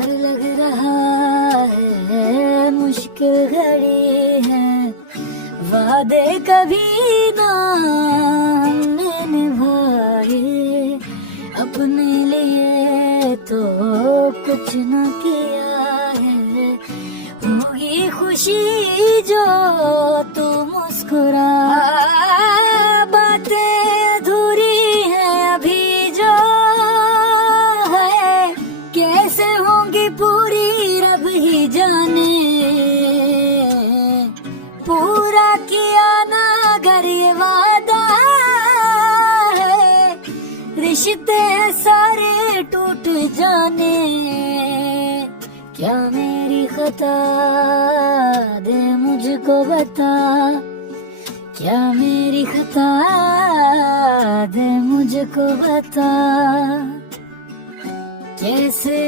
डर लग रहा है, मुश्किल घड़ी है, वादे कभी ना हमने निभाए, अपने लिए तो कुछ न किया है, हुई खुशी जो तू मुस्कुरा, बातें अधूरी हैं अभी जो है, कैसे होंगी पूरी रब ही जाने, पूरा किया ना अगर ये वादा है, रिश्ते सारे टूट जाने, क्या मेरी खता दे मुझको बता, क्या मेरी खता दे मुझको बता, कैसे